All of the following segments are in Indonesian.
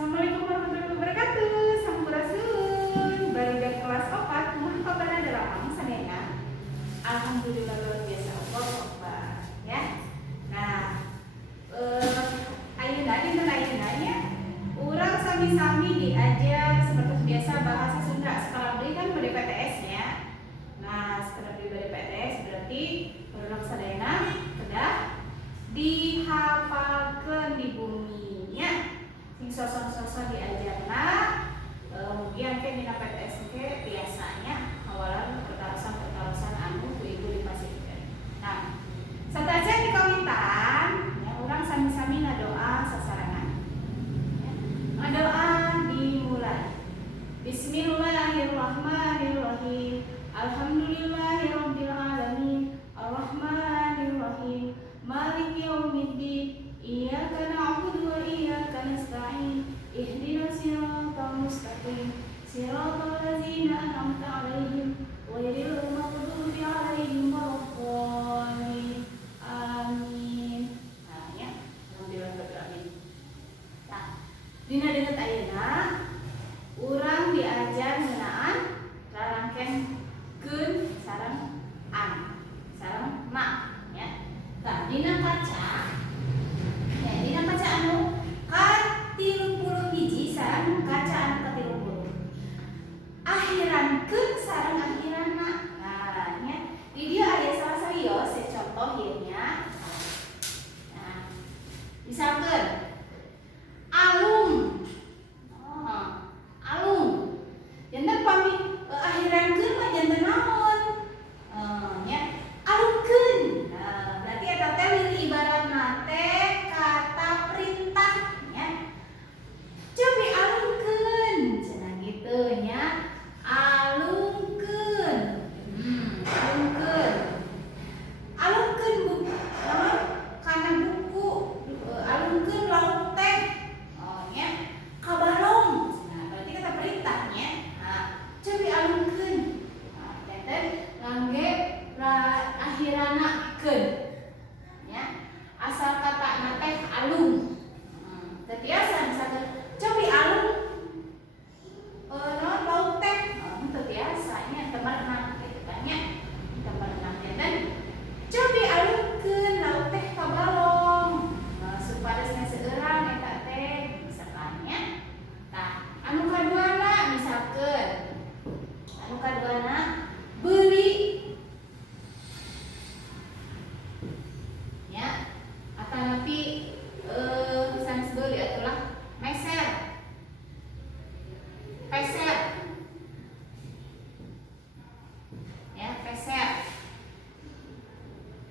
Assalamualaikum warahmatullahi wabarakatuh. Sampurasun. Barudak kelas 4 kumaha kabarna dalam sadayana? Alhamdulillah luar biasa Allah Akbar ya. Nah, ayeuna nya urang sami-sami diajar seperti biasa bahasa Sunda skala beli kan bade PTS-nya. Nah, skala beli bade PTS berarti barudak sadayana kedah dihafalkeun di buminya. Sing sosok-sosok diajarna mugian ke dina PTS ke biasanya awalan pertarasan anu ku ibu dipasikeun. Nah, satajan di kawitan ya urang sami-sami ngadoa sasarangan. Ya, ngadoa dimulai. Bismillahirrahmanirrahim. Alhamdulillahirabbil alamin. Arrahmanirrahim. Maliki yaumiddin. Iyyaka na'budu wa iyyaka nasta'in. Ihdinas siratal mustaqim. Siratal ladzina an'amta 'alaihim ghairil maghdubi 'alaihim waladdallin. Amin. Nah, ya. Alhamdulillah rabbil alamin. Nah, dina deungeut ayeuna urang diajar ngeunaan rarangkenkeun sareng an, sareng na, ya. Tah dina kaca dina kaca anu ka30 hiji sareng kaca anu ka30 akhirankeun sareng akhirana. Nah, nya di dieu aya salah sarios contoh ieu nya. Nah, misalkeun alum. Alum janten pami akhirankeun mah janten naon? Nya alumkeun. Nah, berarti eta teh ibaratna teh kata perintah nya. Cobi alungkeun cenah kitu nya. Alungkeun. Alungkeun. Alungkeun buku kana buku alungkeun lauk teh. Nya kabarong. Nah, berarti kata perintahnya. Nah, cobi alungkeun. Nah, janten ngangge akhirana keun. Ya, asal kata teh alung. Terbiasa misalkan cobi alung naon lauk teh. Terbiasanya temerna gitu kan nya. Temerna janten cobi alungkeun lauk teh ka balong. Supadosna seueurang eta teh misalkan nya. Tah, anu kaduana misalkeun anu kaduana beuli. Ya, atanapi sanes beuli atulah meser. Peser. Ya, peser.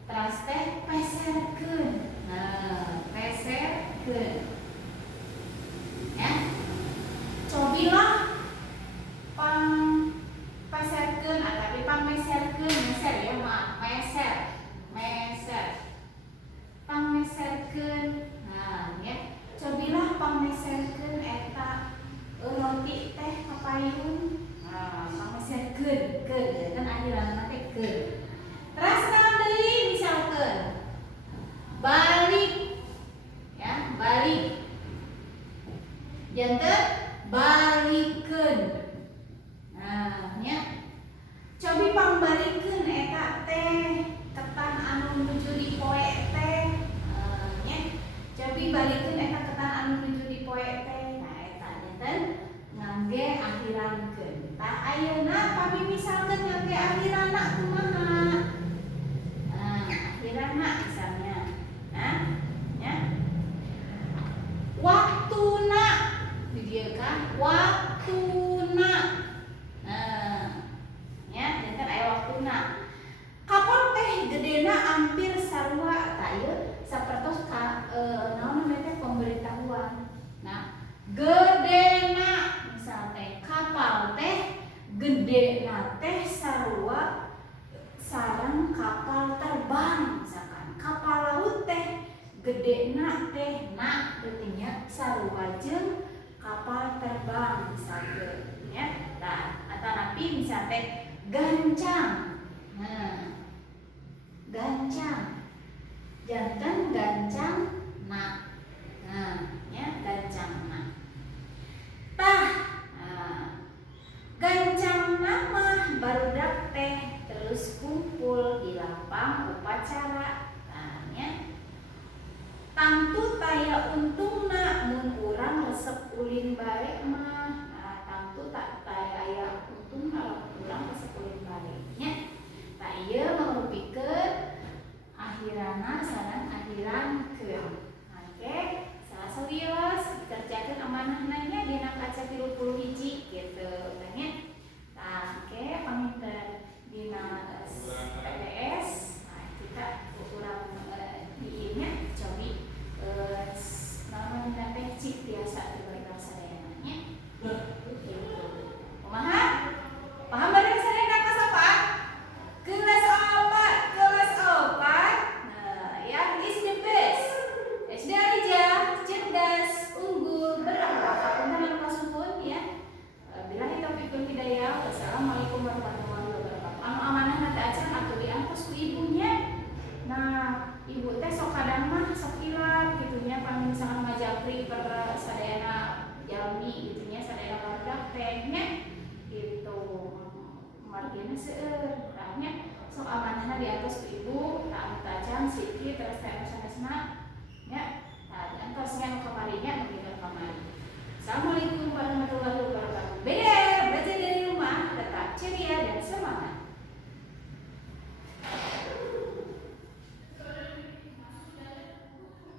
Teras teh peserkeun. Nah, peserkeun. Ya. Cobilah pang peserkeun atapi pang meserkeun, meser ya, maaf, meser. Meser. Pang meserkeun. Nah, ya. Cobilah pang meserkeun eta roti teh kapayun. Nah, pang meserkeun, keun kan akhirana teh keun. Teras naon deui misalkeun balik. Ya, balik. Janten balikeun. Nah, nya. Cobi pangbalikeun eta teh ketan anu nuju di poe teh. Nya. Cobi balikeun eta ketan anu nuju di poe teh. Nah, eta janten ngangge akhirankeun. Tah ayeuna pami misalkeun ngangge akhirana kumaha? Nah, akhirana misalnya. Nah, nya. Waktuna di dieu kan waktuna. Nah, nya janten aya waktuna. Kapan teh gedena hampir sarua tah ieu sapertos ka naon namanya teh pemberitahuan. Nah, gedena misal teh kapal teh gedena teh sarua sareng kapal terbang misalkan. Kapal laut teh gedena teh na artinya sarua jeung kapal terbang misalkeun nya. Tah, atanapi misal teh gancang. Nah, gancang. Janten gancang na. Nah, ya gancang na. aya untungna mun urang resep ulin bae mah. Nah, tangtu tak aya untungna lamun urang resep ulin bae nya. Tah ieu mangrupikeun akhirana sareng akhirankeun. Oke, salah serius dikerjakeun amanahna nya dina kaca 31 kitu tanya. Tah, oke paminten dina TPS. Nah, kita urang di nya cobi namun teh cik biasa diberi sadayana nya. Gitu. Kumaha? Paham bari sadayana kelas apa? Kelas 4, kelas 4. Nah, ya is the best. SD aja, cerdas, unggul, berakhlak. Punten kelas pun ya. Billahi taufiq wal hidayah. Wassalamualaikum warahmatullahi wabarakatuh. Anu amanah nanti acan atuh diangkos ku ibunya. Nah, ibu teh sok kadang mah sok ilat gitu nya pami misalkan ngajapri per sadayana jalmi gitu nya sadayana warga teh nya gitu. Margina seueur tahnya sok amanahna diatos ku ibu, tak acan sikit terus teh sanesna nya. Nah, diantos nya kamari nya nu kamari.